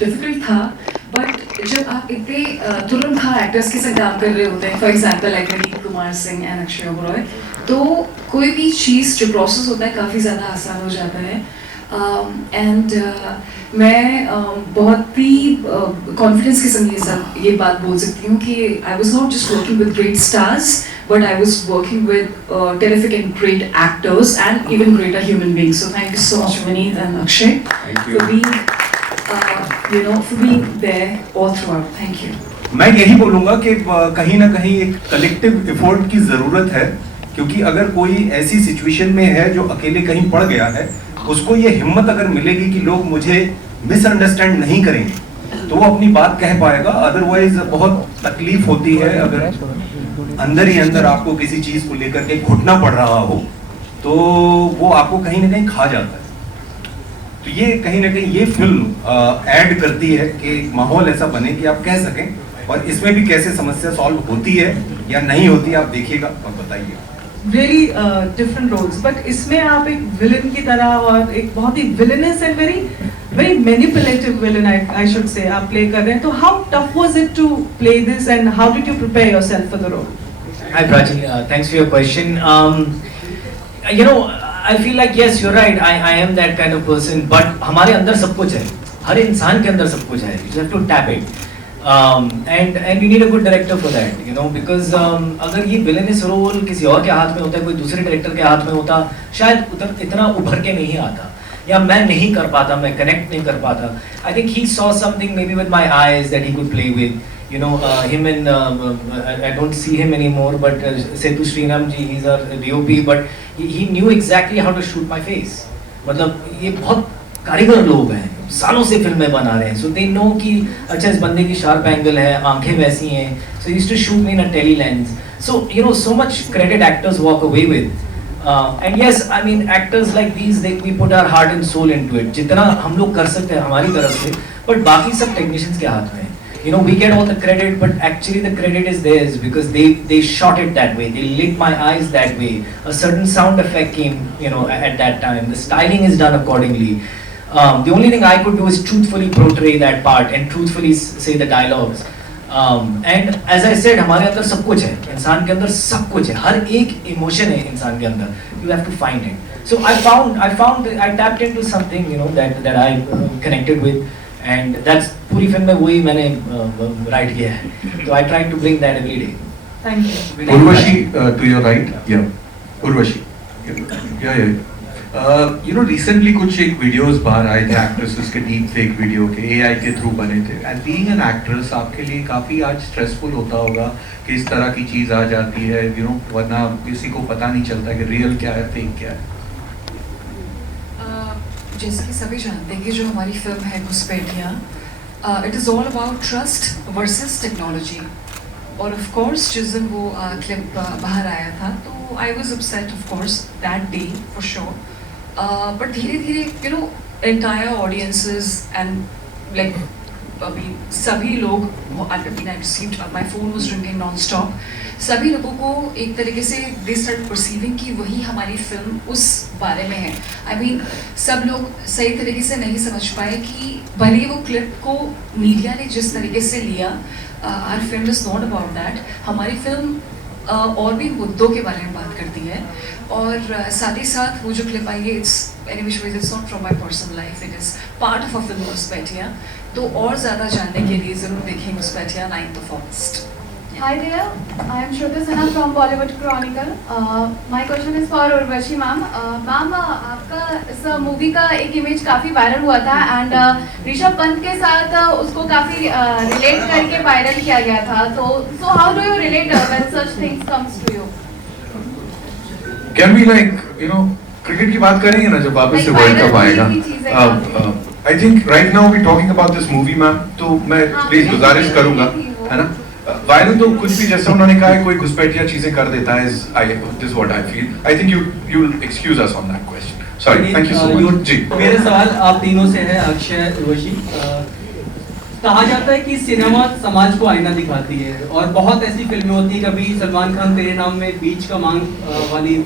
Difficult था, but जब आप इतने तुरंत हाँ एक्टर्स के साथ काम कर रहे होते हैं, for example like Vineet Kumar Singh and Akshay Oberoi, तो कोई भी चीज़ जो प्रोसेस होता है काफ़ी ज़्यादा आसान हो जाता है। एंड मैं बहुत ही कॉन्फिडेंस के संग ये बात बोल सकती हूँ कि I was not just working with great stars, but I was working with terrific and great actors and even greater human beings. So thank you so much, Vineet and Akshay, for being, for being there all throughout. Thank you. मैं यही बोलूँगा कि कहीं ना कहीं एक collective effort की ज़रूरत है, क्योंकि अगर कोई ऐसी सिचुएशन में है जो अकेले कहीं पड़ गया है, उसको ये हिम्मत अगर मिलेगी कि लोग मुझे मिसअंडरस्टैंड नहीं करेंगे तो वो अपनी बात कह पाएगा। अदरवाइज बहुत तकलीफ होती है अगर अंदर ही अंदर आपको किसी चीज को लेकर के घुटना पड़ रहा हो, तो वो आपको कहीं ना कहीं खा जाता है। तो ये कहीं ना कहीं ये फिल्म ऐड करती है कि माहौल ऐसा बने कि आप कह सकें, और इसमें भी कैसे समस्या सॉल्व होती है या नहीं होती आप देखिएगा और बताइए। Really different roles, but इसमें आप एक विलन की तरह और एक बहुत ही villainous and very manipulative villain I should say आप play कर रहे हैं। तो how tough was it to play this and how did you prepare yourself for the role? Hi Prachi, thanks for your question. I feel like yes, you're right. I am that kind of person. But हमारे अंदर सब कुछ है, हर इंसान के अंदर सब कुछ है. You have to tap it. And you need a good director for that, because अगर ये villainous role किसी और के हाथ में होता है, कोई दूसरे डायरेक्टर के हाथ में होता, शायद इतना उभर के नहीं आता, या मैं नहीं कर पाता, मैं connect नहीं कर पाता. I think he saw something maybe with my eyes that he could play with. Him and I don't see him anymore, but Setu Sriram ji, he's our DOP, but he knew exactly how to shoot my face. मतलब ये बहुत कारीगर लोग हैं, सालों से फिल्में बना रहे हैं, so they know कि अच्छा इस बंदे की शार्प एंगल है, आंखें वैसी हैं, so he used to shoot me in a tele lens. So so much credit actors walk away with. And yes, I mean actors like these, we put our heart and soul into it. जितना हम लोग कर सकते हैं हमारी तरफ से, but बाकी सब technicians के हाथ में है. We get all the credit, but actually the credit is theirs because they shot it that way. They lit my eyes that way. A certain sound effect came, at that time. The styling is done accordingly. The only thing I could do is truthfully portray that part and truthfully say the dialogues. And as I said, हमारे अंदर सब कुछ है, इंसान के अंदर सब कुछ है, हर एक emotion है इंसान के अंदर. You have to find it. So I tapped into something, that I connected with, and that's पूरी फिल्म में वही मैंने write किया है. So I try to bring that every day. Thank you. Urvashi, to your right, yeah. Urvashi, yeah. Recently कुछ एक videos बाहर आए थे actresses के deep fake video के AI के through बने थे. And being an actress आपके लिए काफी आज stressful होता होगा कि इस तरह की चीज आ जाती है, वरना किसी को पता नहीं चलता कि real क्या है, fake क्या है. जैसे कि सभी जानते हैं कि जो हमारी फिल्म है Ghuspaithiyan, it is all about trust versus technology. और ऑफ कोर्स जिस दिन वो क्लिप बाहर आया था तो I was upset of course that day for sure, but धीरे धीरे एंटायर ऑडियंसेस एंड लाइक अभी सभी लोग, my phone was ringing non stop, सभी लोगों को एक तरीके से दे स्टार्ट परसीविंग कि वही हमारी फिल्म उस बारे में है. आई मीन सब लोग सही तरीके से नहीं समझ पाए कि भले वो क्लिप को मीडिया ने जिस तरीके से लिया, our film is not about that. हमारी फिल्म और भी मुद्दों के बारे में बात करती है, और साथ ही साथ वो जो क्लिप आई है, it's not from my personal life, it is part of a film Ghuspaithiyan. तो और ज़्यादा जानने के लिए ज़रूर देखें घुसपैठियाँ 9th August. Hi there, I am Shruti Sinha from Bollywood Chronicle. My question is for Urvashi ma'am. Ma'am, आपका इस मूवी का एक इमेज काफ़ी वायरल हुआ था एंड ऋषभ पंत के साथ उसको काफ़ी रिलेट करके वायरल किया गया था. तो how do you relate when such things comes to you? Can we cricket की बात करेंगे ना जब वापस से वर्ल्ड कप आएगा. I think right now we're talking about this movie ma'am, तो मैं प्लीज गुजारिश करूंगा, है ना. वायरल तो कुछ भी जैसे उन्होंने कहा है, कोई घुसपैठिया चीजें कर देता है. This is what I feel. I think you'll excuse us on that question. Sorry, thank you so much. जी. मेरे सवाल आप तीनों से है, अक्षय, उर्वशी. कहा जाता है कि सिनेमा समाज को आईना दिखाती है, और बहुत ऐसी फिल्में होती है, कभी सलमान खान तेरे नाम में बीच का मांग वाली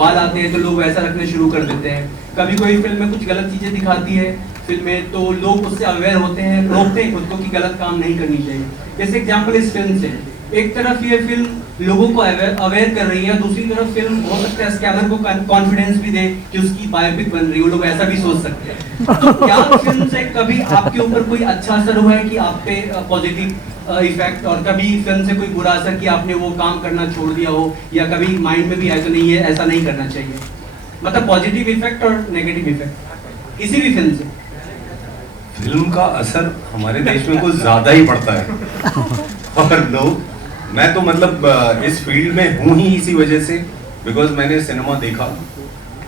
बाल आते हैं तो लोग वैसा रखने शुरू कर देते हैं. कभी कोई फिल्म में कुछ गलत चीजें दिखाती है, फिल्में तो लोग उससे अवेयर होते हैं, रोकते हैं खुद को कि गलत काम नहीं करनी चाहिए। जैसे एग्जांपल इस फिल्म से, एक तरफ ये फिल्म लोगों को अवेयर कर रही है, दूसरी तरफ फिल्म हो सकता है स्कैमर को कॉन्फिडेंस भी दे कि उसकी बायोपिक बन रही है, वो लोग ऐसा भी सोच सकते हैं। तो क्या फिल्म से कभी आपके ऊपर कोई अच्छा असर हुआ है कि आप पे पॉजिटिव इफेक्ट, और कभी फिल्म से कोई बुरा असर कि आपने वो काम करना छोड़ दिया हो, या कभी माइंड में भी ऐसा नहीं है, ऐसा नहीं करना चाहिए, मतलब पॉजिटिव इफेक्ट और नेगेटिव इफेक्ट किसी भी फिल्म से? फिल्म का असर हमारे देश में कुछ ज्यादा ही पड़ता है और लोग, मैं तो मतलब इस फील्ड में हूँ ही इसी वजह से, बिकॉज मैंने सिनेमा देखा।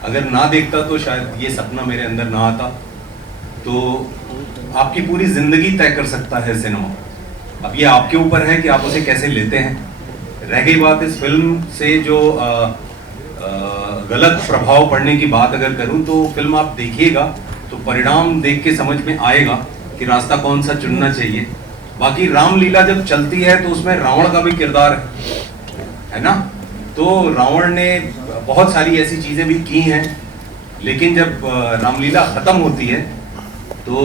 अगर ना देखता तो शायद ये सपना मेरे अंदर ना आता। तो आपकी पूरी जिंदगी तय कर सकता है सिनेमा। अब ये आपके ऊपर है कि आप उसे कैसे लेते हैं। रह गई बात इस फिल्म से जो गलत प्रभाव पड़ने की बात अगर करूं, तो फिल्म आप देखिएगा तो परिणाम देख के समझ में आएगा कि रास्ता कौन सा चुनना चाहिए। बाकी रामलीला जब चलती है तो उसमें रावण का भी किरदार है ना। तो रावण ने बहुत सारी ऐसी चीजें भी की हैं, लेकिन जब रामलीला खत्म होती है तो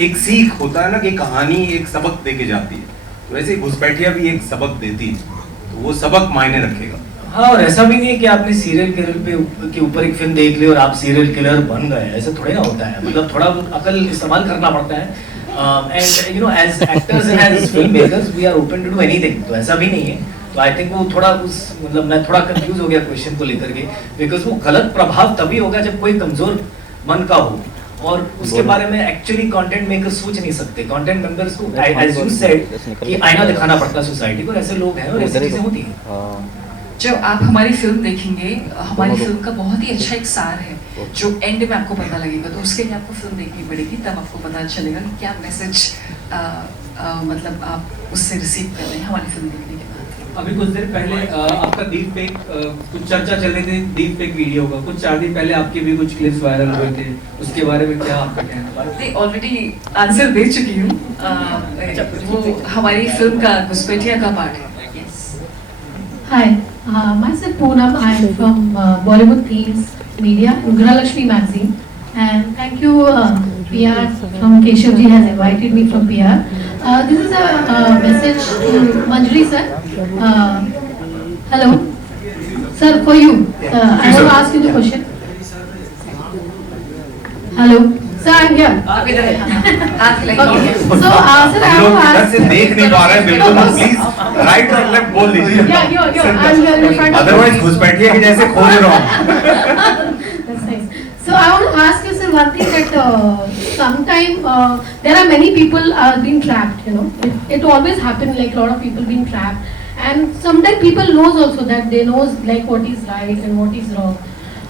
एक सीख होता है ना कि कहानी एक सबक दे के जाती है। तो वैसे घुसपैठिया भी एक सबक देती है, तो वो सबक मायने रखेगा। हाँ, और ऐसा भी नहीं है कि आपने सीरियल किलर के ऊपर एक फिल्म देख ली और आप सीरियल किलर बन गए, ऐसा थोड़ा ना होता है। मतलब थोड़ा अकल इस्तेमाल करना पड़ता है। And you know, as actors and as film makers we are open to do anything, तो ऐसा भी नहीं है। तो आई थिंक वो थोड़ा उस, मतलब मैं थोड़ा कंफ्यूज हो गया क्वेश्चन को लेकर के, बिकॉज वो गलत प्रभाव तभी होगा जब कोई कमजोर मन का हो, और उसके बारे में एक्चुअली कंटेंट मेकर सोच नहीं सकते। कंटेंट मेंबर्स को एज यू सेड कि आईना दिखाना पड़ता है सोसाइटी को, ऐसे लोग हैं और ऐसी चीजें होती हैं। जब आप हमारी फिल्म देखेंगे, हमारी फिल्म का बहुत ही अच्छा एक सार है जो एंड में आपको पता लगेगा। तो उसके लिए आपको फिल्म देखनी पड़ेगी, तब आपको पता चलेगा कि क्या मैसेज मतलब आप उससे रिसीव कर रहे हैं हमारी फिल्म देखने के बाद। अभी कुछ देर पहले आपका डीप फेक कुछ चर्चा चल रही थी, डीप फेक वीडियो का। कुछ 4 दिन पहले आपके भी कुछ क्लिप्स वायरल हुए थे, उसके बारे में क्या आपका कहना है? ऑलरेडी आंसर दे चुकी हूँ। वो हमारी फिल्म का घुसपैठिया का पार्ट है। Hi, myself Poonam. I am from Bollywood Themes Media, Gralakshmi magazine, and thank you PR from Keshav ji has invited me from PR. This is a message to Manjari sir. Hello, sir, for you. I want to ask you the question. Hello. Sir, I'm here. Okay. So, sir, I want to ask. से देख नहीं पा रहे हैं बिल्कुल, please right और left बोल दीजिए। Yeah, you're. I'm here in front of you. Otherwise Ghuspaithiya के जैसे खोज रहा हूँ। That's nice. So I want to ask you, sir, one thing that sometime there are many people being trapped. You know, it always happen, like a lot of people being trapped, and sometimes people knows also that they knows like what is right and what is wrong.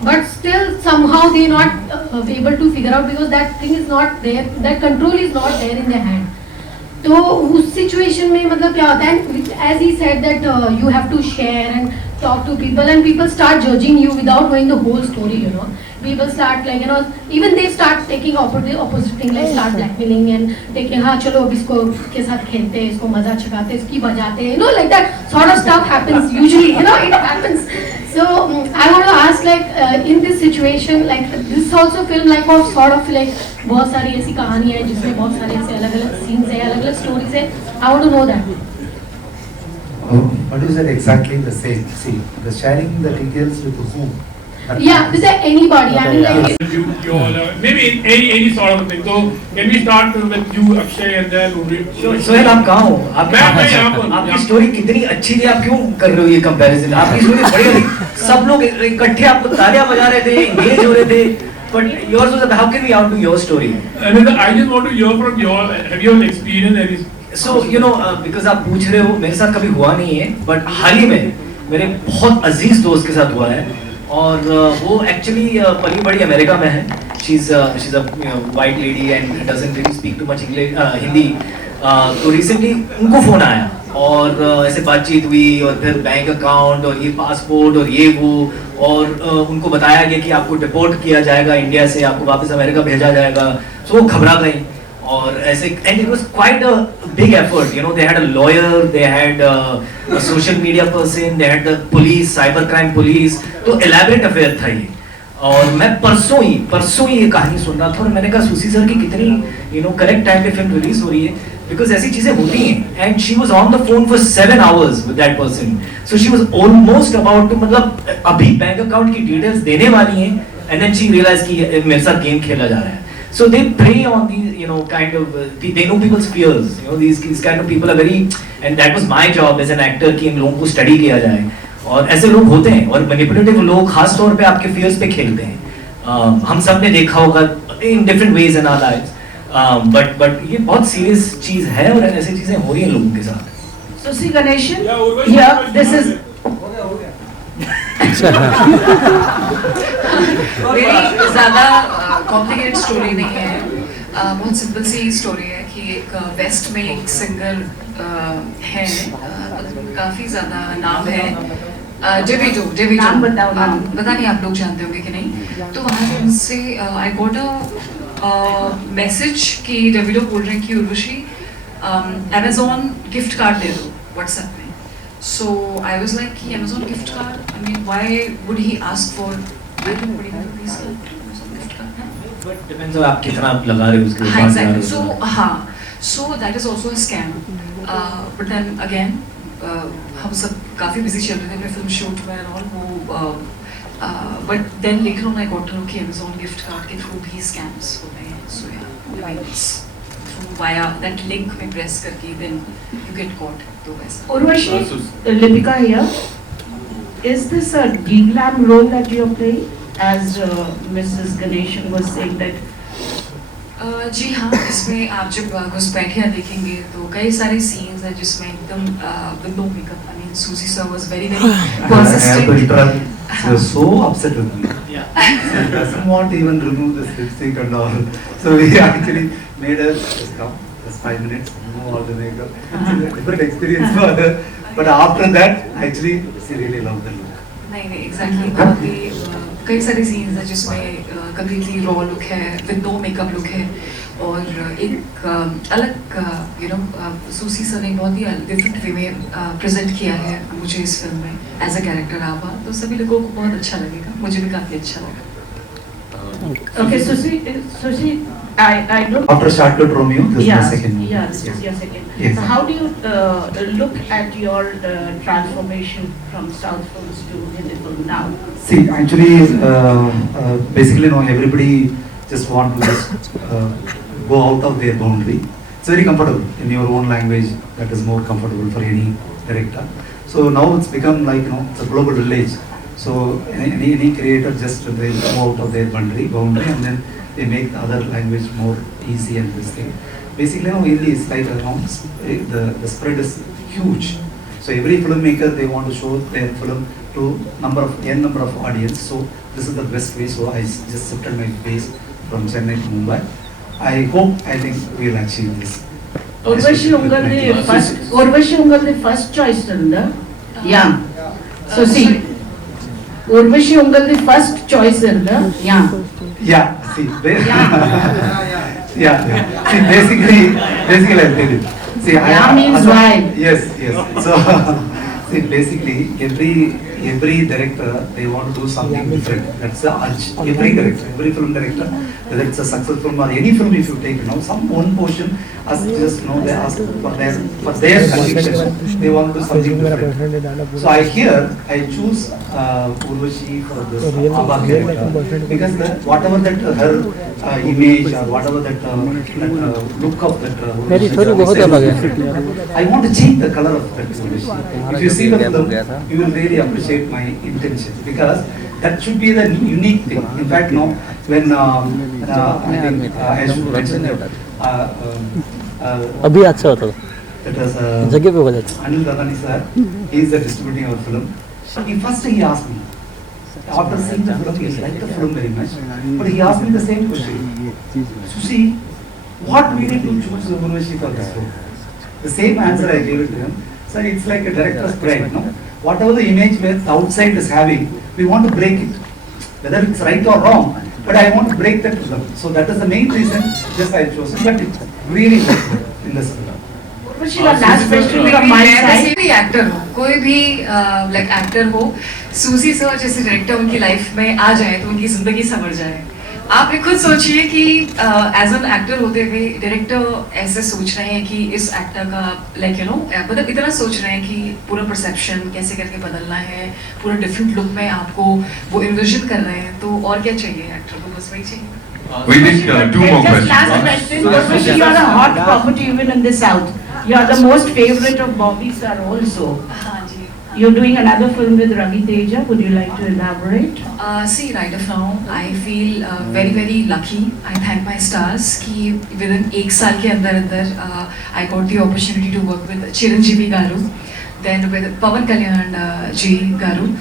But still somehow they not able to figure out because that thing is not there, that control is not there in their hand. तो उस situation में मतलब क्या होता है, as he said that you have to share and talk to people and people start judging you without knowing the whole story, you know. People start like, you know, even they start taking opposite thing, like start blackmailing and taking, हाँ चलो अब इसको के साथ खेलते हैं, इसको मजा चुकाते हैं, इसकी बजाते हैं, you know, like that sort of stuff happens usually, you know, it happens. So I want to ask like in this situation, like this also film like of sort of like बहुत सारी ऐसी कहानियाँ हैं जिसमें बहुत सारे ऐसे अलग-अलग scenes हैं, अलग-अलग stories हैं. I want to know that. What is it exactly the same? See, the sharing the details with whom? Yeah, with anybody. I mean like. You all, maybe any sort of thing. So can we start with you, Akshay, and then Sohail, आप कहाँ हो? आपकी story कितनी अच्छी थी, आप क्यों कर रहे हो ये कंपैरिजन? आपकी स्टोरी बढ़िया थी, सब लोग इकट्ठे आपको तालियां बजा रहे थे, एंगेज हो रहे थे, but yours was, how can we outdo your story? I just want to hear from your, have you experience? So you know, because आप पूछ रहे हो, मेरे साथ कभी हुआ नहीं है, but हाल ही में मेरे बहुत अजीज दोस्त के साथ हुआ है, और वो एक्चुअली पली बड़ी अमेरिका में है. she's a white lady and doesn't really speak too much English, Hindi. तो रिसेंटली उनको फोन आया और ऐसे बातचीत हुई और फिर बैंक अकाउंट और ये पासपोर्ट और ये वो, और उनको बताया गया कि आपको डिपोर्ट किया जाएगा इंडिया से, आपको वापस अमेरिका भेजा जाएगा. सो वो घबरा गई और ऐसे, and it was quite a big effort, you know. They had a lawyer, they had a social media person, they had the police, cyber crime police. तो एलैबोरेट अफेयर था ये. और मैं परसों ही ये कहानी सुन रहा था और मैंने कहा सुसी सर की कितनी करेक्ट टाइम पे फिल्म रिलीज हो रही है, बिकॉज ऐसी चीजें होती हैं. And she was on the phone for 7 hours with that person. So she was almost about to, मतलब अभी बैंक अकाउंट की डिटेल्स देने वाली हैं, एंड देन शी रियलाइज कि मेरे साथ गेम खेला जा रहा है. So they prey on these, kind of, they know people's fears. These kind of people are very, and that was my job as an actor कि इन लोगों को study किया जाए. और ऐसे लोग होते हैं और manipulative लोग खास तौर पे आपके fears पे खेलते हैं. हम सब ने देखा होगा in different ways in our lives. But ये बहुत serious चीज है और ऐसी चीजें हो रही हैं लोगों के साथ. Susi Ganeshan, Yeah, this is मेरी ज़्यादा कॉम्प्लिकेटेड स्टोरी नहीं है. बहुत सिंपल सी स्टोरी है कि एक वेस्ट में एक सिंगर है, काफ़ी ज़्यादा नाम है, डेविडो. नाम बताओ, नाम. पता नहीं आप लोग जानते होंगे कि नहीं. तो वहाँ से उनसे आई गॉट अ मैसेज कि डेविडो बोल रहे हैं कि उर्वशी अमेज़ॉन गिफ्ट कार्ड दे दो व्हाट्सएप में. So I was like, कि Amazon gift card. I mean, why would he ask for? I don't know, please Amazon gift card. But depends on आप कितना लगा रहे हो उसके ऊपर. Exactly. So so that is also a scam. But then again, हम सब काफी busy चल रहे थे अपने film shoot में and all वो. But then later on I got to know कि Amazon gift card के through भी scams होते हैं. So yeah, it's via that link में press करके then you get caught. तो वैसा. Urvashi, Lipika here. Is this a D-glam role that you are playing? As Mrs. Ganeshan was saying that. जी हाँ, इसमें आप जब घुसपैठियाँ देखेंगे तो कई सारे सीन्स हैं जिसमें एकदम with no makeup. I mean, Susie sir was very persistent. She was so upset with me. She doesn't want to even remove this lipstick and all. So we actually made her just come, just 5 minutes, remove all the makeup. It's a different experience for her. But after that, actually, she really loved the look. नहीं exactly. बहुत ही कई सारे scenes हैं जिसमें completely raw look है, with no makeup look है, और एक अलग सूसी सर ने बहुत ही डिफरेंट वे में प्रेजेंट किया है मुझे इस फिल्म में एज अ कैरेक्टर आभा. तो सभी लोगों को बहुत अच्छा लगेगा, मुझे भी काफी अच्छा लगा. Okay, Susi, I don't. After Shortcut Romeo, this is the second movie. Yeah, this is your second. Yes. So how do you look at your transformation from South films to Hindi film now? See, actually, basically, everybody just want to just go out of their boundary. It's very comfortable in your own language. That is more comfortable for any director. So now it's become like it's a global village. So any creator just they go out of their boundary, and then they make the other language more easy and this thing. Basically, now Hindi is like the spread is huge. So every filmmaker they want to show their film to n number of audience. So this is the best way. So I just shifted my base from Chennai to Mumbai. I think we'll achieve this. Urvashi Ungal the first choice filmda. Yeah. So see, Urvashi Ungal the first choice filmda. Yeah. Yeah. See. Yeah. See, basically I'll tell you. See, yeah means why? Yes. So, see, basically every director they want to do something different. That's the urge. Every director, every film director, whether it's a successful film or any film, if you take some one portion, as just they ask for their conviction, they want to do something different. So I choose Urvashi for this Abha character because whatever that her image or whatever that look of that I want to change the color of that Urvashi. If you see the film, you will really appreciate my intention because that should be the unique thing. In fact, when I think as you mentioned that अभी अच्छा होता that was जगह पे हो जाता. Anil Dadani sir, he is the distributing our film. He asked me after seeing the film, he liked the film very much, but he asked me the same question. Susi, what we need to choose Urvashi for this film? The same answer I gave it to him. Sir, it's like a director's pride, Whatever the image the outside is having, we want to break it. Whether it's right or wrong, but I want to break that to them. So that is the main reason just I chose it. But it really worked in this film. Urvashi, the last question from my मैं side. भी actor हूँ, कोई भी like actor हो, सूजी sir जैसे director उनकी life में आ जाए तो उनकी जिंदगी संवर जाए। आप भी खुद सोचिए कि एज एन एक्टर होते हुए डायरेक्टर ऐसे सोच रहे हैं कि इस एक्टर का लाइक मतलब इतना सोच रहे हैं कि पूरा परसेप्शन कैसे करके बदलना है, पूरा डिफरेंट लुक में आपको वो इन्विजन कर रहे हैं, तो और क्या चाहिए एक्टर को, बस वही चाहिए। We need two more Just last questions. question. Urvashi, you are a hot property even in the south. You are the most favorite of Bobby sir also. हाँ जी। You're doing another film with Ravi Teja. Would you like to elaborate? See, right of now, I feel very very lucky. I thank my stars कि within एक साल के अंदर I got the opportunity to work with Chiranjeevi Garu, then with Pawan Kalyan ji Garu,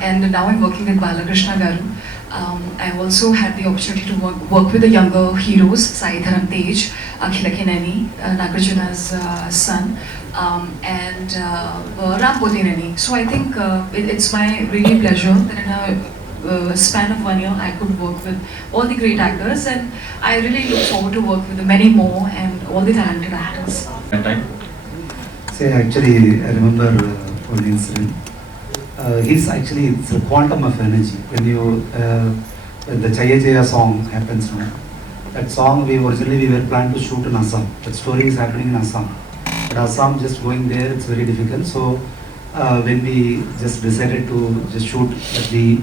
and now I'm working with Balakrishna Garu. I also had the opportunity to work with the younger heroes, Sai Dharam Tej, Akhila Kineni, Nagarjuna's son, and Ram Podineni. So I think it's my really pleasure that in a span of 1 year I could work with all the great actors, and I really look forward to work with many more and all the talented actors. Say, actually, I remember one incident. It's a quantum of energy. When the Jaya Jaya song happens now, that song we were planned to shoot in Assam. That story is happening in Assam. But Assam, just going there, it's very difficult. So when we just decided to just shoot, we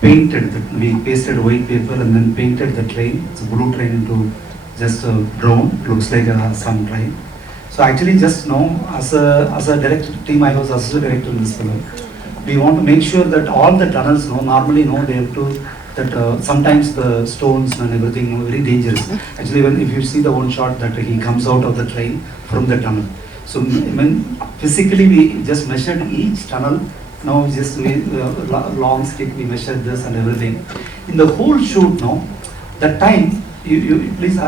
pasted white paper and then painted the train. It's a blue train into just a drone. Looks like a Assam train. So actually, just now, as a director team, I was assistant director in this film. We want to make sure that all the tunnels, normally, they have to, that sometimes the stones and everything, very dangerous. Actually, if you see the one shot that he comes out of the train from the tunnel. So when physically we just measured each tunnel, now just long stick, we measured this and everything. In the whole shoot, that time, you please,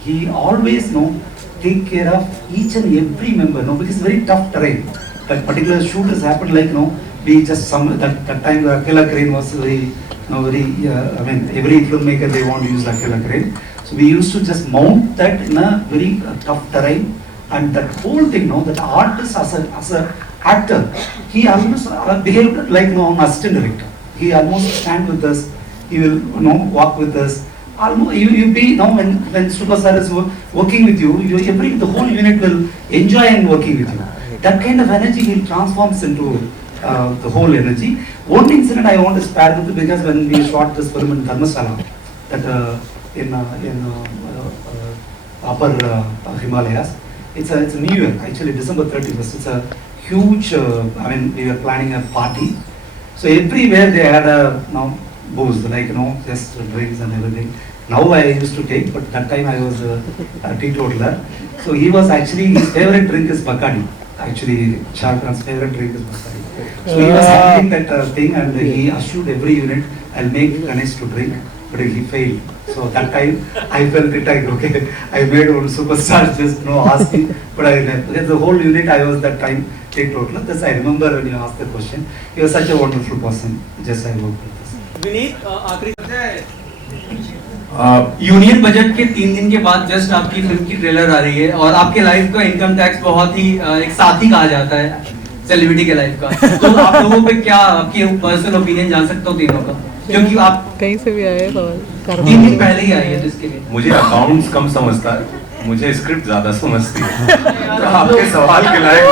he always, take care of each and every member, because it's very tough terrain. That particular shoot has happened like, we just that time the Akela crane was very, every filmmaker they want to use the Akela crane. So we used to just mount that in a very tough terrain, and that whole thing, that artist as a actor, he almost behaved like an assistant director. He almost stand with us, he will walk with us. Almost you be when Super Sir is working with you, the whole unit will enjoy and working with you. That kind of energy will transforms into the whole energy. One incident I want to spare with you, because when we shot this film in Dharmasala, that in upper Himalayas, it's a New Year, actually December 31st. It's a huge, we were planning a party. So everywhere they had booze, like just drinks and everything. Now I used to take, but that time I was a teetotaler. So he was actually, his favorite drink is Bacardi. Actually, Shah Rukh Khan's favorite drink is Bacardi. So he was having that thing, and he assured every unit, I'll make Ganesh to drink, but he failed. So that time I felt it like, okay, I made one superstar just ask me, but because the whole unit I was that time teetotaler. This I remember when you asked the question. He was such a wonderful person. Just I worked with this. Vineet, आखिरी union budget के 3 दिन के बाद just आपकी film की trailer आ रही है, और आपके लाइफ का इनकम टैक्स बहुत ही एक साथी कहा जाता है सेलिब्रिटी के लाइफ का। तो आप लोगों पे क्या आपकी पर्सनल ओपिनियन जान सकता हूँ तीनों का, क्योंकि आप कहीं से भी आए सवाल 3 दिन पहले ही आई है, तो इसके लिए मुझे अकाउंट्स कम समझता है, मुझे स्क्रिप्ट ज्यादा समझती है। तो आपके सवाल के लायक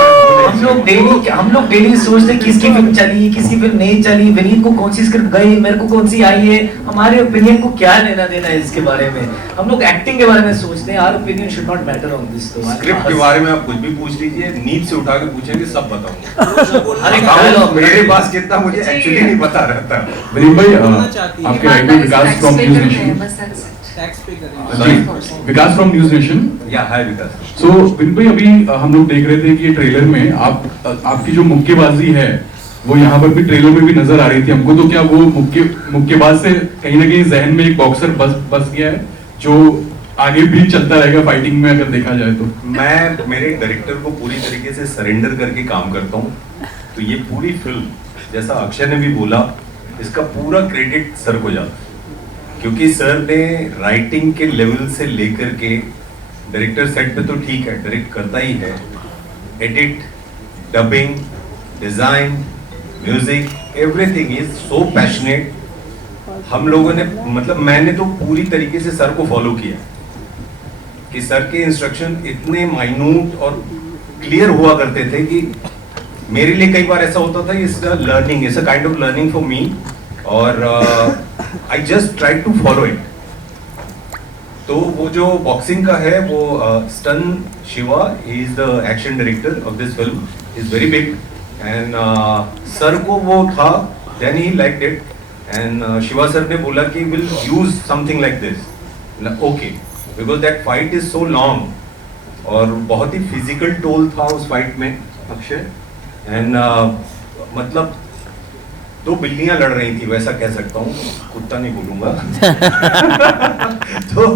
हम लोग डेली सोचते हैं किसकी फिल्म चली, किसकी फिल्म नहीं चली, विनीत को कौन सी स्क्रिप्ट गई, मेरे को कौन सी आई है, हमारे ओपिनियन को क्या लेना देना है इसके बारे में। हम लोग एक्टिंग के बारे में सोचते हैं, our opinion should not matter on this. तो स्क्रिप्ट के बारे में आप कुछ भी पूछ लीजिए, नींद से उठा के पूछेंगे, सब बताऊंगा। मेरे पास कितना मुझे एक्चुअली नहीं पता रहता। विनीत भाई, आपके writer Vikas from news nation, Vikas from news nation. या हाय विकास। सो विनीत भाई, अभी हम लोग देख रहे थे कि ये ट्रेलर में आपकी जो मुक्केबाजी है वो यहाँ पर भी ट्रेलर में भी नजर आ रही थी हमको। तो क्या वो मुक्केबाज से कहीं ना कहीं जहन में एक बॉक्सर बस गया है जो आगे भी चलता रहेगा फाइटिंग में, अगर देखा जाए तो? मैं मेरे डायरेक्टर को पूरी तरीके से सरेंडर करके काम करता हूँ। तो ये पूरी फिल्म, जैसा अक्षय ने भी बोला, इसका पूरा क्रेडिट सर को जाता है, क्योंकि सर ने राइटिंग के लेवल से लेकर के डायरेक्टर सेट पे तो ठीक है, डायरेक्ट करता ही है, edit, dubbing, design, music, everything is so passionate. हम लोगों ने मतलब मैंने तो पूरी तरीके से सर को फॉलो किया कि सर के इंस्ट्रक्शन इतने माइन्यूट और क्लियर हुआ करते थे कि मेरे लिए कई बार ऐसा होता था, it's learning, it's a kind of learning for me, और I just try to follow it. तो वो जो बॉक्सिंग का है वो stun Shiva, he is the action director of this film, is very big, and sir को वो था, then he liked it, and Shiva sir ने बोला कि will use something like this, okay, because that fight is so long और बहुत ही physical toll था उस फाइट में अक्षय, एंड मतलब दो बिल्लियां लड़ रही थी वैसा कह सकता हूँ, कुत्ता नहीं बोलूंगा। तो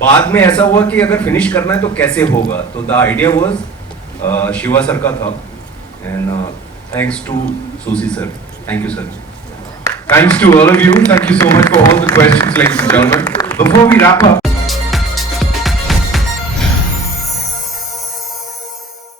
बाद में ऐसा हुआ कि अगर फिनिश करना है तो कैसे होगा, तो the idea was Shiva sir का था, एंड थैंक्स टू सुसी sir, thank you sir. Thanks to all of you. Thank you so much for all the questions, ladies and gentlemen. Before we wrap up,